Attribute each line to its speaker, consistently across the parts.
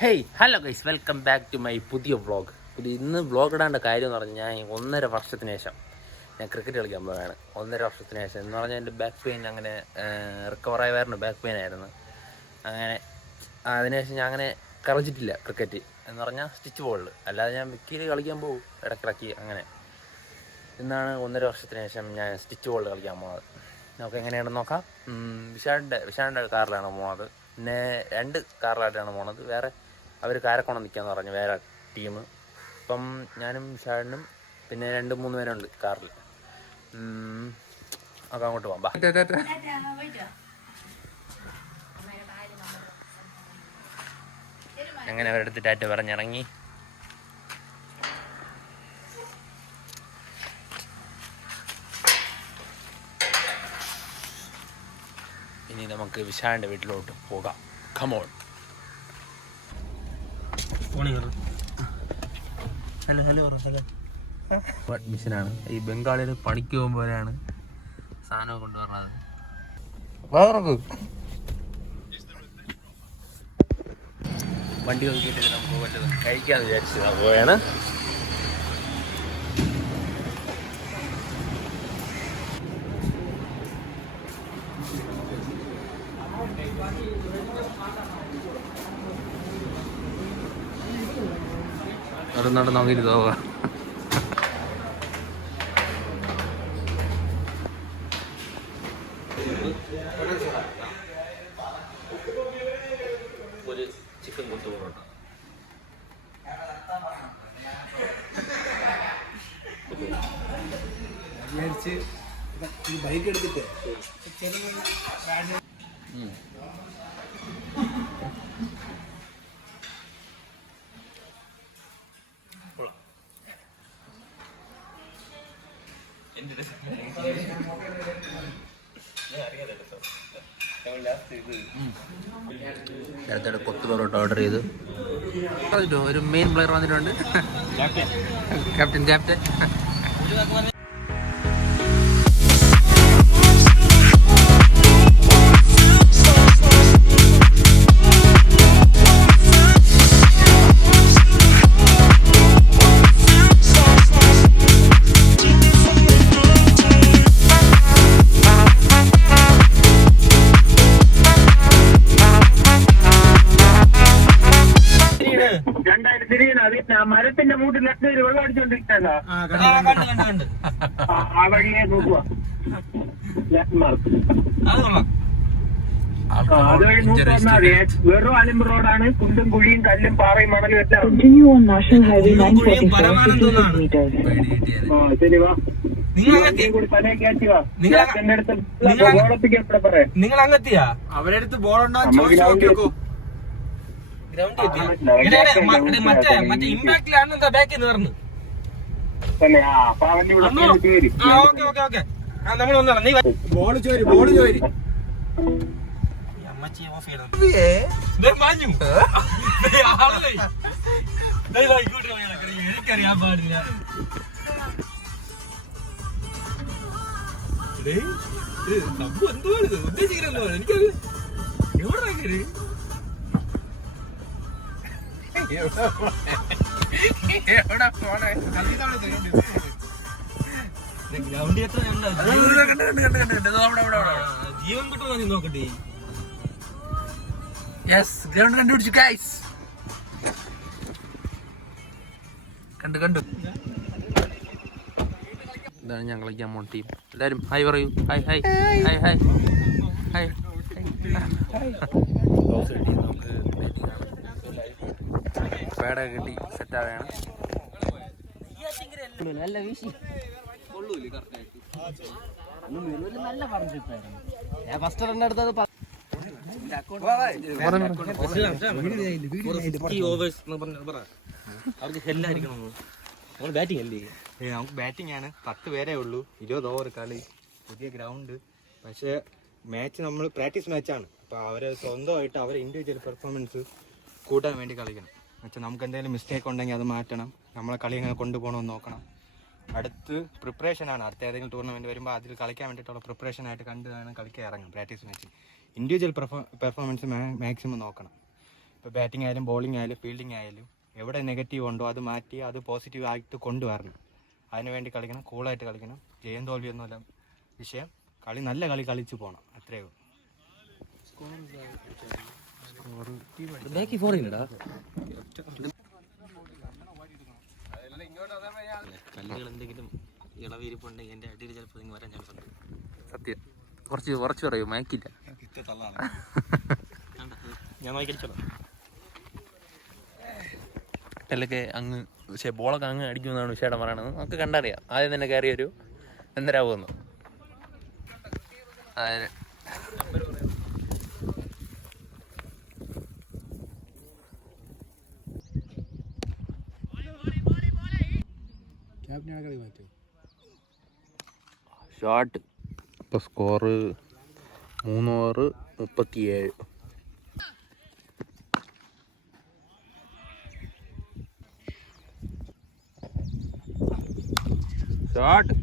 Speaker 1: Hey hello guys welcome back to my പുതിയ vlog പുതിയ ഇന്ന് വ്ളോഗ് ഇടാണ്ട കാര്യം എന്ന് പറഞ്ഞാൽ ഞാൻ ഒന്നര വർഷത്തിന് ശേഷം ഞാൻ ക്രിക്കറ്റ് കളിക്കാൻ പോവുകയാണ്. ഒന്നര വർഷത്തിന് ശേഷം. എന്ന് പറഞ്ഞാൽ എന്റെ ബാക്ക് പെയിൻ അങ്ങനെ റിക്കവർ ആയവായിരുന്നു ബാക്ക് പെയിൻ ആയിരുന്നു. അങ്ങനെ അതിനുശേഷം ഞാൻ അങ്ങനെ കളിച്ചിട്ടില്ല ക്രിക്കറ്റ് എന്ന് പറഞ്ഞാൽ സ്റ്റിച്ച് ബോളിൽ അല്ലാതെ ഞാൻ വിക്കിയിൽ കളിക്കാൻ പോകും ഇടക്കിടക്ക് അങ്ങനെ. ഇന്നാണ് ഒന്നര വർഷത്തിന് ശേഷം ഞാൻ സ്റ്റിച്ച് ബോൾ കളിക്കാൻ പോകുന്നത് നമുക്ക് എങ്ങനെയാണെന്ന് നോക്കാം. വിശാലിന്റെ വിശാലിന്റെ കാറിലാണ് പോകുന്നത് പിന്നെ രണ്ട് കാറിലായിട്ടാണ് പോണത്. വേറെ അവർ കാരക്കോണം നിൽക്കാന്ന് പറഞ്ഞു വേറെ ടീം. ഇപ്പം ഞാനും ഷാഡിനും പിന്നെ രണ്ട് മൂന്ന് പേരുണ്ട് കാറിൽ അപ്പം അങ്ങോട്ട് പോകാം ബാ. അവരുടെ അടുത്ത് ടാറ്റ പറഞ്ഞിറങ്ങി. ഇനി നമുക്ക് വിശാലിന്റെ വീട്ടിലോട്ട് പോകാം. കമോൺ
Speaker 2: ഹലോ
Speaker 1: അഡ്മിഷനാണ് ഈ ബംഗാളിൽ പണിക്ക് പോകുമ്പോഴാണ് സാധനം കൊണ്ടുവരണത്. വണ്ടി നോക്കിയിട്ട് നമുക്ക് വല്ലതും കഴിക്കാന്ന് വിചാരിച്ചതാ പോയാണ്? അത് നടന്ന് നോക്കിയിട്ട് പോവാ ഒരു ചിക്കൻ കൊത്തു പൊറോട്ട
Speaker 2: വിചാരിച്ച് ഈ ബൈക്ക് എടുത്തിട്ട്
Speaker 1: നേരത്തെ കൊത്തു പൊറോട്ട ഓർഡർ ചെയ്തു. പറഞ്ഞിട്ടോ ഒരു മെയിൻ പ്ലെയർ വന്നിട്ടുണ്ട്. ക്യാപ്റ്റൻ ക്യാപ്റ്റൻ
Speaker 3: രണ്ടായിരത്തി ഇരുപത് അത് ആ മരത്തിന്റെ മൂട്ടിൽ നട്ടൊരു വെള്ളം അടിച്ചോണ്ടിരിക്കല്ലോ ആ വഴിയെ നോക്കുക ലെഫ്റ്റ് മാർക്ക് അതുവഴി നോക്കി വന്നാൽ മതി. വെറും അലിമ്പ് റോഡാണ്. കുണ്ടും കുഴിയും കല്ലും പാറയും മണലും എല്ലാം ഉണ്ട്.
Speaker 4: Continue on National Highway 944 56 meters.
Speaker 3: ആ ശരി വാ.
Speaker 2: നിങ്ങൾ അങ്ങെത്തിയാ
Speaker 3: അവരെ അടുത്ത്
Speaker 2: ബോൾ ഉണ്ടോ ചോദിച്ചു നോക്കിയോക്കൂ ഗ്രൗണ്ട് മറ്റേ മറ്റേ ഇമ്പാക്റ്റിലാണ് എന്താ ബാക്കിൽ നിന്ന് പറഞ്ഞു? Okay okay okay. നമ്മൾ വന്നോളാം. നീ
Speaker 5: ബോൾ ചോരി ബോൾ ചോരി.
Speaker 2: അമ്മച്ചി ഓഫ് ചെയ്യണം മാഞ്ഞു. ആളല്ലേ. എനിക്കറിയാൻ പാടില്ല. സംഭവം ഇത്? ഉദ്ദേശിക്കുന്നത്? എനിക്കത് എവിടെടാ ഇങ്ങനെ? ഇത് ഗ്രൗണ്ടിൽ എത്ര ജീവൻ കിട്ടുമോ നീ നോക്കട്ടെ.
Speaker 1: യെസ് ഗ്രൗണ്ട് കണ്ടുപിടിച്ചു ഗൈസ് കണ്ടു പോണ ഹായ് പറയൂ. Hi hi hi hi hi പേടൊക്കെ കിട്ടി സെറ്റ് ആവുകയാണ്
Speaker 2: അവർക്ക് ഹെല്ലായിരിക്കണം നമ്മൾ ബാറ്റിംഗ് അല്ലേ
Speaker 5: നമുക്ക് ബാറ്റിംഗ് ആണ്. പത്ത് പേരേ ഉള്ളൂ. ഇരുപത് ഓവർ കളി. പുതിയ ഗ്രൗണ്ട് പക്ഷേ മാച്ച് നമ്മൾ പ്രാക്ടീസ് മാച്ചാണ് അപ്പോൾ അവരെ സ്വന്തമായിട്ട് അവരെ ഇൻഡിവിജ്വൽ പെർഫോമൻസ് കൂട്ടാൻ വേണ്ടി കളിക്കണം. പക്ഷേ നമുക്ക് എന്തെങ്കിലും മിസ്റ്റേക്ക് ഉണ്ടെങ്കിൽ അത് മാറ്റണം. നമ്മളെ കളി എങ്ങനെ കൊണ്ടുപോകണമെന്ന് നോക്കണം. അടുത്ത് പ്രിപ്പറേഷൻ ആണ്. അടുത്ത ഏതെങ്കിലും ടൂർണമെന്റ് വരുമ്പോൾ അതിൽ കളിക്കാൻ വേണ്ടിയിട്ടുള്ള പ്രിപ്പറേഷൻ ആയിട്ട് കണ്ട് വേണം കളിക്കാൻ ഇറങ്ങും practice match individual performance maximum നോക്കണം. ഇപ്പോൾ ബാറ്റിംഗ് ആയാലും ബോളിംഗ് ആയാലും ഫീൽഡിംഗ് ആയാലും എവിടെ നെഗറ്റീവ് ഉണ്ടോ അത് മാറ്റി അത് പോസിറ്റീവ് ആയിട്ട് കൊണ്ടുവരണം. അതിനുവേണ്ടി കളിക്കണം കൂളായിട്ട് കളിക്കണം. ജയം തോൽവിയൊന്നുമല്ല വിഷയം കളി നല്ല കളി കളിച്ച് പോകണം അത്രയേ ഉള്ളൂ.
Speaker 1: കല്ലുകൾ എന്തെങ്കിലും ഇളവിരിപ്പുണ്ടെങ്കിൽ എന്റെ അടിയിൽ ചിലപ്പോൾ നിങ്ങൾ വരാൻ ചാൻസ് ഉണ്ട്. സത്യം. കുറച്ച് കുറച്ച് പറയൂ മയക്കില്ല. ഞാൻ മയക്കടിച്ചോളാം. കല്ലൊക്കെ അങ്ങ് പക്ഷേ ബോളൊക്കെ അങ്ങ് അടിക്കുമെന്നാണ് വിശേഷം പറയണത്. നമുക്ക് കണ്ടറിയാം. ആദ്യം തന്നെ കയറി ഒരു ഷോട്ട് ഇപ്പോൾ സ്കോർ മൂന്ന് ഓവർ മുപ്പത്തിയേഴ്. ഷോട്ട്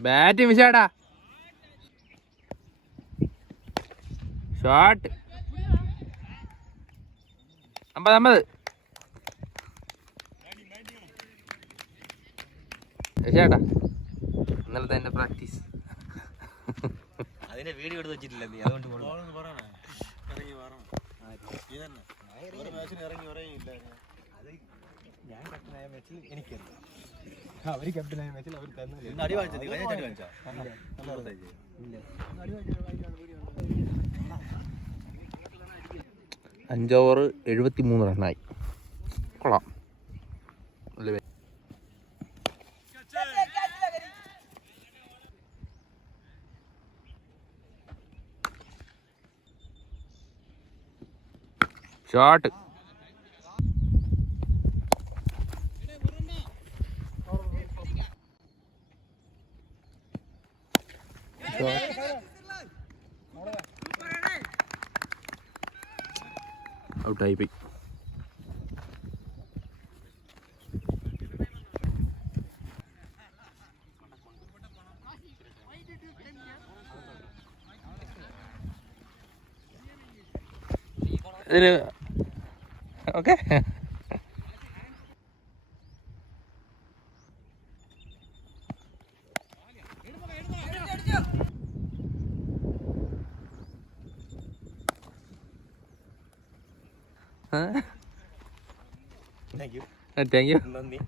Speaker 1: ബാറ്റ് വിശാടാ ഷോട്ട് അമ്പത് അമ്പത് ചേട്ടാ ഇന്നലത്തെ എന്റെ പ്രാക്ടീസ്.
Speaker 5: അതിന്റെ വീഡിയോ എടുത്ത് വെച്ചിട്ടില്ല നീ അതുകൊണ്ട് ഞാൻ. ക്യാപ്റ്റനായ മാച്ചിൽ എനിക്കറിയാം അവർ ക്യാപ്റ്റനായ മാച്ചിൽ അവർ
Speaker 1: അഞ്ച് ഓവർ എഴുപത്തി മൂന്ന് റണ്ണായി കൊള്ളാം ഷോട്ട് ഔട്ടായി പോയി ഇതിൽ okay.
Speaker 5: Thank you
Speaker 1: thank you
Speaker 5: നന്ദി.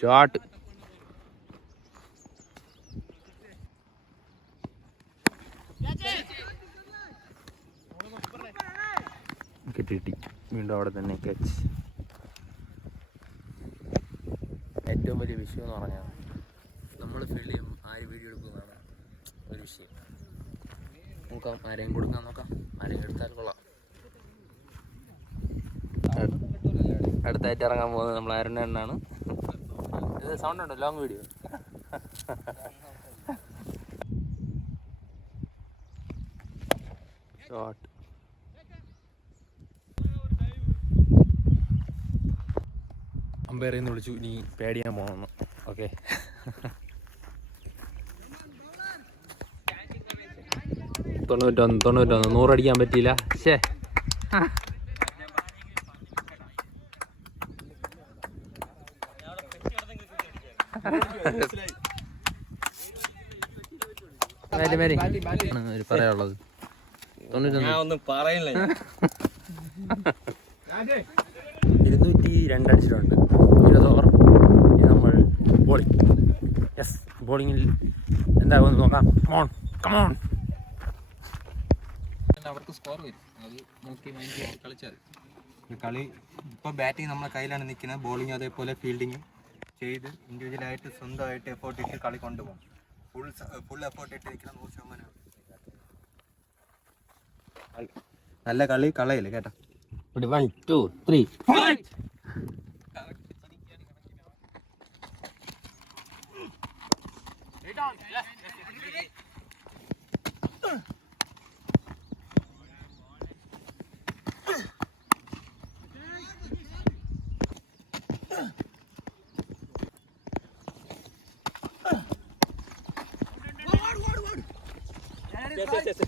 Speaker 1: ഷോട്ട് കിട്ടി വീണ്ടും അവിടെ തന്നെ ക്യാച്ച് ഏറ്റവും വലിയ വിഷയം എന്ന് പറഞ്ഞാൽ നമ്മൾ ഫീൽഡ് ചെയ്യും ആര് വീഡിയോ എടുക്കുന്നതാണ് ഒരു വിഷയം. നോക്കാം ആരെയും കൊടുക്കാൻ നോക്കാം. ആരെയും എടുത്താൽ കൊള്ളാം. അടുത്തായിട്ട് ഇറങ്ങാൻ പോകുന്നത് നമ്മൾ ആരുടെ എണ്ണാണ് ഇത് സൗണ്ട് ഉണ്ടോ? Long video shot. അമ്പയറിൽ നിന്ന് വിളിച്ചു ഇനി പേടിയാൻ പോകണം ഓക്കെ. തൊണ്ണൂറ്റൊന്ന് തൊണ്ണൂറ്റൊന്ന്. നൂറടിക്കാൻ പറ്റിയില്ല. ശേ മേരി മേരി. പറയാനുള്ളത്. തൊണ്ണൂറ്റൊന്ന്
Speaker 5: ഒന്നും പറയില്ല
Speaker 1: ഇരുന്നൂറ്റി രണ്ടടിച്ചിട്ടുണ്ട് ഇരുപത് ഓവർ നമ്മൾ ബോളിംഗ് യെസ് ബോളിങ്ങിൽ എന്താകുമെന്ന് നോക്കാം. കമോൺ കമോൺ അവർക്ക് സ്കോർ വരും. അത് നോക്കി മൈൻഡ് കളിച്ചാൽ
Speaker 5: കളി ഇപ്പോൾ ബാറ്റിംഗ് നമ്മുടെ കയ്യിലാണ് നിൽക്കുന്നത്. ബോളിംഗ് അതേപോലെ ഫീൽഡിങ്ങും ചെയ്ത് ഇൻഡിവിജ്വലായിട്ട് സ്വന്തമായിട്ട് എഫേർട്ട് ഇട്ട് കളി കൊണ്ടുപോകും. ഫുൾ ഫുൾ എഫേർട്ട് ഇട്ട് നിൽക്കുന്ന നൂറ് ശതമാനം. നല്ല കളി കളയില്ല കേട്ടോ.
Speaker 1: One two three Yes, yes, yes.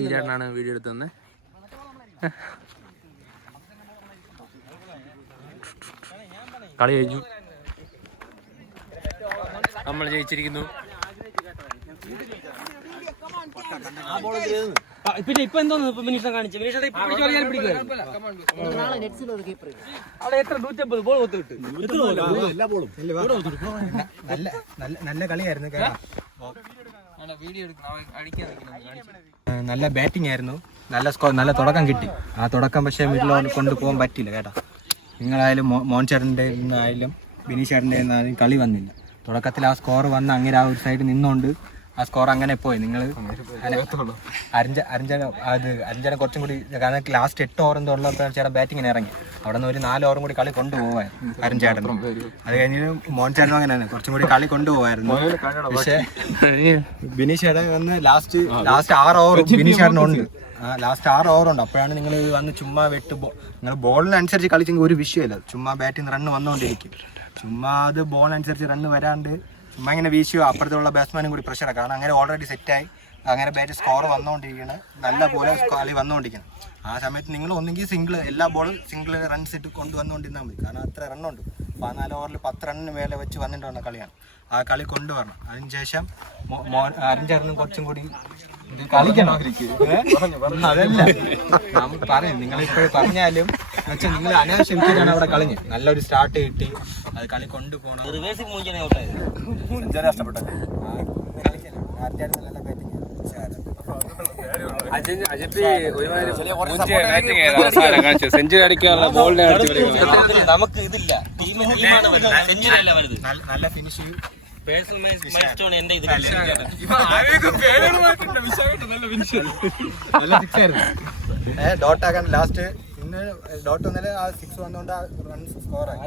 Speaker 1: ഈ ചേട്ടനാണ് വീഡിയോ എടുത്തു തന്നെ കളി കഴിഞ്ഞു. നമ്മൾ ജയിച്ചിരിക്കുന്നു.
Speaker 2: പിന്നെ ഇപ്പൊ എന്തോന്ന്? ഇപ്പൊ മിനിഷ കാണിച്ചു. മിനിഷ അവിടെ എത്ര? നൂറ്റമ്പത് ബോൾ ഒത്തു കിട്ടും
Speaker 5: നല്ല നല്ല നല്ല കളിയായിരുന്നു കേട്ടോ. നല്ല ബാറ്റിംഗ് ആയിരുന്നു. നല്ല സ്കോർ നല്ല തുടക്കം കിട്ടി. ആ തുടക്കം പക്ഷേ മിഡിൽ ഓവർ കൊണ്ടുപോകാൻ പറ്റില്ല കേട്ടോ. നിങ്ങളായാലും മോൻ ചേട്ടന്റെ ആയാലും ബിനീഷ് ചേട്ടന്റെ കളി വന്നില്ല. തുടക്കത്തിൽ ആ സ്കോർ വന്ന് അങ്ങനെ ആ ഒരു സൈഡ് നിന്നുകൊണ്ട് ആ സ്കോർ അങ്ങനെ പോയി. നിങ്ങൾ അരഞ്ച അരഞ്ചന അത് അരഞ്ചന കുറച്ചും കൂടി കാരണം ലാസ്റ്റ് എട്ട് ഓവർ എന്തോ ഉള്ളപ്പോൾ ചേട്ടൻ ബാറ്റിങ്ങിന് ഇറങ്ങി. അവിടെ നിന്ന് ഒരു നാല് ഓവറും കൂടി കളി കൊണ്ടുപോകാൻ അരഞ്ചേട്ടൻ അത് കഴിഞ്ഞ് മോൻ ചേട്ടനും അങ്ങനെയാണ് കുറച്ചും കൂടി കളി കൊണ്ടുപോകായിരുന്നു പക്ഷേ ബിനീഷ് ചേട്ടൻ വന്ന് ലാസ്റ്റ് ലാസ്റ്റ് ആറ് ഓവർ ബിനീഷ് ചേട്ടനുണ്ട് ആ ലാസ്റ്റ് ആറ് ഓവർ ഉണ്ട്. അപ്പോഴാണ് നിങ്ങൾ വന്ന് ചുമ്മാ വെട്ട് നിങ്ങൾ ബോളിനനുസരിച്ച് കളിച്ചെങ്കിൽ ഒരു വിഷയമല്ല. ചുമ്മാ ബാറ്റിൽ നിന്ന് റണ്ണ് വന്നുകൊണ്ടിരിക്കും. ചുമ്മാ അത് ബോളിനനുസരിച്ച് റണ്ണ് വരാണ്ട് ചുമ്മാ ഇങ്ങനെ വീശിയോ അപ്പുറത്തുള്ള ബാറ്റ്സ്മാനും കൂടി പ്രഷറാണ് കാരണം അങ്ങനെ ഓൾറെഡി സെറ്റായി അങ്ങനെ ബാറ്റ് സ്കോർ വന്നുകൊണ്ടിരിക്കണം. നല്ല പോലെ കളി വന്നുകൊണ്ടിരിക്കണം. ആ സമയത്ത് നിങ്ങൾ ഒന്നെങ്കിൽ സിംഗിൾ എല്ലാ ബോളും സിംഗിൾ റൺസ് ഇട്ട് കൊണ്ടുവന്നുകൊണ്ടിരുന്നാൽ മതി. കാരണം അത്ര റണ്ണുണ്ട് പതിനാല് ഓവറിൽ പത്ത് റണ്ണിന് മേലെ വെച്ച് വന്നിട്ട് വന്ന കളിയാണ്. ആ കളി കൊണ്ടുവരണം. അതിനുശേഷം അരഞ്ചേർന്നും കുറച്ചും കൂടി കളിക്കണം. അതല്ല. പറയും. നിങ്ങൾ ഇപ്പോൾ പറഞ്ഞാലും വെച്ചാൽ നിങ്ങൾ അനാവശ്യം അവിടെ കളിഞ്ഞ്. നല്ലൊരു സ്റ്റാർട്ട് കിട്ടി. അത് കളി കൊണ്ടുപോകണം
Speaker 2: റിവേഴ്സിൽ മൂഞ്ചനെ ഔട്ടായത്.
Speaker 5: നല്ല ബാറ്റിംഗ്
Speaker 1: സെഞ്ചുറി അടിക്കാനുള്ള ബോളിനെ
Speaker 2: നമുക്ക് ഇതില്ല. ടീം ടീമാണ് വരുന്നത് സെഞ്ചുറി അല്ല വരുന്നത്
Speaker 5: നല്ല നല്ല ഫിനിഷ്
Speaker 2: പേഴ്സണൽ മൈൽ സ്റ്റോൺ എന്റെ ഇതില്ല
Speaker 5: നല്ല സിക്സ് ആയിരുന്നു. ഏ ഡോട്ട് ആക്കാൻ ലാസ്റ്റ് ഇന്ന് ഡോട്ട് വന്നാൽ ആ സിക്സ് വന്നോണ്ട് ആ റൺസ് സ്കോർ ആയി.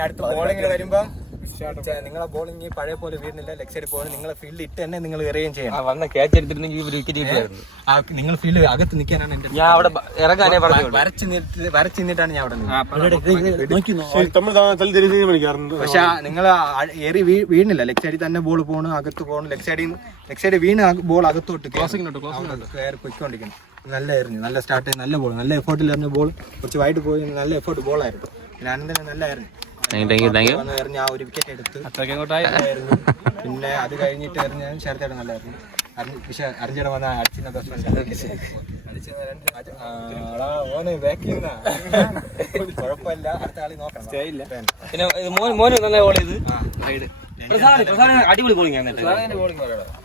Speaker 5: അടുത്ത ബോളിങ്ങിൽ വരുമ്പം നിങ്ങളെ ബോളിംഗ് പഴയ പോലെ വീഴുന്നില്ല ലെഗ് സൈഡ് പോകുന്നത് നിങ്ങളെ ഫീൽഡ് ഇട്ട് തന്നെ നിങ്ങൾ എറിയുകയും ചെയ്യണം.
Speaker 2: വന്ന ക്യാച്ച് എടുത്തിരുന്നെങ്കിൽ ഒരു വിക്കറ്റ്
Speaker 5: നിങ്ങൾ ഫീൽഡ് അകത്ത് നിൽക്കാനാണ് എന്റെ
Speaker 2: ഞാൻ അവിടെ ഇറങ്ങാനേ പറഞ്ഞു
Speaker 5: വരച്ച് നിന്നിട്ട് വരച്ച് നിന്നിട്ടാണ് ഞാൻ അവിടെ പക്ഷെ നിങ്ങൾ എറി വീണില്ല. ലെഗ് സൈഡിൽ തന്നെ ബോൾ പോകണം അകത്ത് പോകണം ലെഗ് സൈഡിൽ ലെഗ് സൈഡ് വീണ് ബോൾ അകത്തോട്ട് കയറി. പൊയ്ക്കൊണ്ടിരിക്കണം നല്ല എറിഞ്ഞു. നല്ല സ്റ്റാർട്ട് നല്ല ബോൾ നല്ല എഫേർട്ടിൽ എറിഞ്ഞ ബോൾ കുറച്ച് വൈഡ് പോയി. നല്ല എഫേർട്ട് ബോളായിരുന്നു ഞാൻ തന്നെ നല്ല എറിഞ്ഞു.
Speaker 1: താങ്ക് യു താങ്ക് യു
Speaker 5: വന്ന് എറിഞ്ഞ് ആ ഒരു വിക്കറ്റ് എടുത്ത്. പിന്നെ അത് കഴിഞ്ഞിട്ട് എറിഞ്ഞ ശരത്തേടം നല്ലായിരുന്നു. അറിഞ്ഞ് പക്ഷെ അറിഞ്ഞിട വന്ന ഓന് ബാക്കിൽ കുഴപ്പമില്ല. അടുത്ത കളി നോക്കാം
Speaker 2: പിന്നെ ഇത് മോൻ മോന് നല്ല ചെയ്ത്. പ്രസാദ് അടിപൊളി ബോളിംഗ് ആണ്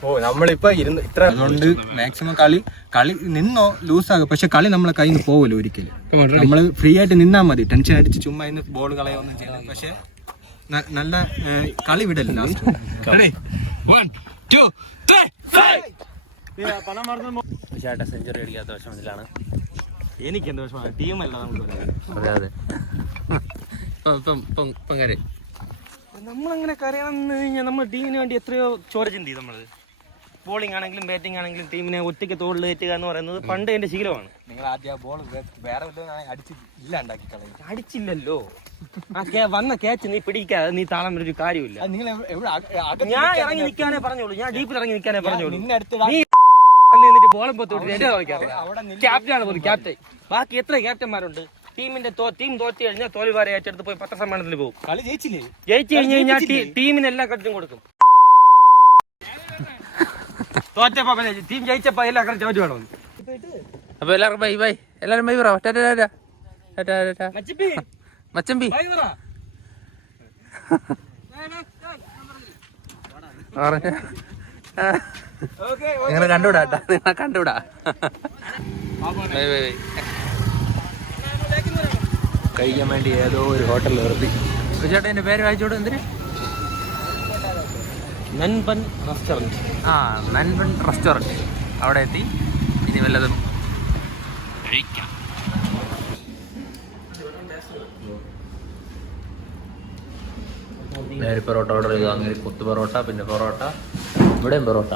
Speaker 5: ഓ നമ്മളിപ്പോ ഇരുന്ന് ഇത്ര അതുകൊണ്ട് മാക്സിമം കളി കളി നിന്നോ ലൂസ് ആകും. പക്ഷെ കളി നമ്മളെ കയ്യിൽ നിന്ന് പോവില്ല ഒരിക്കലും. നമ്മൾ ഫ്രീ ആയിട്ട് നിന്നാ മതി. ടെൻഷൻ അടിച്ച് ചുമ്മാ ഇന്ന് ബോൾ കളയൊന്നും ചെയ്യണം പക്ഷെ ന- നല്ല കളി വിടല്ല ലാസ്റ്റ് ടു ത്രീ
Speaker 1: ചേട്ടാ സെഞ്ചുറി അടിക്കാത്ത വിഷമത്തിലാണ്.
Speaker 2: എനിക്ക് എന്ത് വിഷമമാണ് ടീമല്ല നമുക്ക്
Speaker 1: അതെ അതെ. ഇപ്പം ഇപ്പം ഇപ്പം ഇപ്പം കാര്യം.
Speaker 2: നമ്മളങ്ങനെ കരയണമെന്ന് കഴിഞ്ഞാൽ നമ്മൾ ടീമിന് വേണ്ടി എത്രയോ ചോര ചിന്തി നമ്മൾ ബോളിംഗ് ആണെങ്കിലും ബാറ്റിംഗ് ആണെങ്കിലും ടീമിനെ ഒറ്റയ്ക്ക് തോളിൽ കയറ്റുക എന്ന് പറയുന്നത് പണ്ട് എന്റെ ശീലമാണ്.
Speaker 5: നിങ്ങൾ ആദ്യം ബോൾ വേറെ ഇല്ലാണ്ടാക്കി കളയും.
Speaker 2: അടിച്ചില്ലല്ലോ. ആ കേ- വന്ന ക്യാച്ച് നീ പിടിക്കാതെ നീ താളം ഒരു കാര്യമില്ല
Speaker 5: നിങ്ങൾ
Speaker 2: ഞാൻ ഇറങ്ങി നിൽക്കാനേ പറഞ്ഞോളൂ ഞാൻ ഡീപ്പിൽ ഇറങ്ങി നിൽക്കാനേ പറഞ്ഞോളൂ നീ ബോളം പൊത്തോട്ട് എന്റെ ക്യാപ്റ്റൻ ആണ് പോലും ക്യാപ്റ്റൻ ബാക്കി എത്ര ക്യാപ്റ്റന്മാരുണ്ട് ടീമിന്റെ തോ- ടീം തോറ്റ് കഴിഞ്ഞാൽ തോൽവാരെ ഏറ്റെടുത്ത് പോയി പത്രസമ്മേളനത്തിൽ പോകും.
Speaker 5: കളി ജയിച്ചില്ലേ?
Speaker 2: ജയിച്ചു കഴിഞ്ഞ് കഴിഞ്ഞാൽ ടീമിന് എല്ലാ കട്ടും കൊടുക്കും. തോറ്റപ്പോ ടീം ജയിച്ചപ്പോ എല്ലാ കട്ടും ചോദ്യം വേണം.
Speaker 1: അപ്പൊ എല്ലാവർക്കും ബൈ ബൈ. എല്ലാവരും ബൈ പറ. മച്ചമ്പി. നിങ്ങൾ കണ്ടുവിടാ ട്ടാ. നിങ്ങളെ കണ്ടുവിടാ ബൈ ബൈ ബൈ. കഴിക്കാൻ വേണ്ടി ഏതോ ഒരു ഹോട്ടലിൽ നിർത്തി. ചേട്ടാ പേര് വായിച്ചോട് എന്തിന്?
Speaker 2: നൻപൻ റെസ്റ്റോറന്റ്
Speaker 1: ആ നൻപൻ റെസ്റ്റോറന്റ്. അവിടെ എത്തി. ഇനി വല്ലതും കഴിക്കാം. നേരി പൊറോട്ട ഓർഡർ ചെയ്തു. അങ്ങനെ കുത്തു പൊറോട്ട പിന്നെ പൊറോട്ട ഇവിടെയും പൊറോട്ട.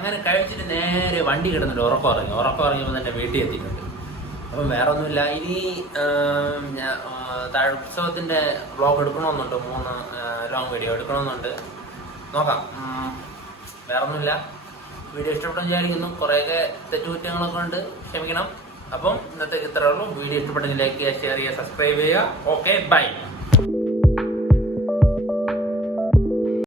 Speaker 1: അങ്ങനെ കഴിച്ചിട്ട് നേരെ വണ്ടി കിടന്നിട്ട് ഉറക്കം ഇറങ്ങി ഉറക്കം ഇറങ്ങിയപ്പോൾ തന്നെ വീട്ടിൽ എത്തിയിട്ടുണ്ട്. അപ്പം വേറെ ഒന്നുമില്ല ഇനി താഴെ ഉത്സവത്തിന്റെ വ്ളോഗ് എടുക്കണമെന്നുണ്ട്. മൂന്ന് ലോങ് വീഡിയോ എടുക്കണമെന്നുണ്ട്. നോക്കാം. വേറെ ഒന്നുമില്ല വീഡിയോ ഇഷ്ടപ്പെട്ടെന്ന് വിചാരിക്കുന്നു. കുറേയൊക്കെ തെറ്റുകുറ്റങ്ങളൊക്കെ ഉണ്ട്. ക്ഷമിക്കണം. അപ്പം ഇന്നത്തേക്ക് ഇത്രയേ ഉള്ളൂ. വീഡിയോ ഇഷ്ടപ്പെട്ടെങ്കിൽ ലൈക്ക് ചെയ്യുക ഷെയർ ചെയ്യുക സബ്സ്ക്രൈബ് ചെയ്യുക. Okay bye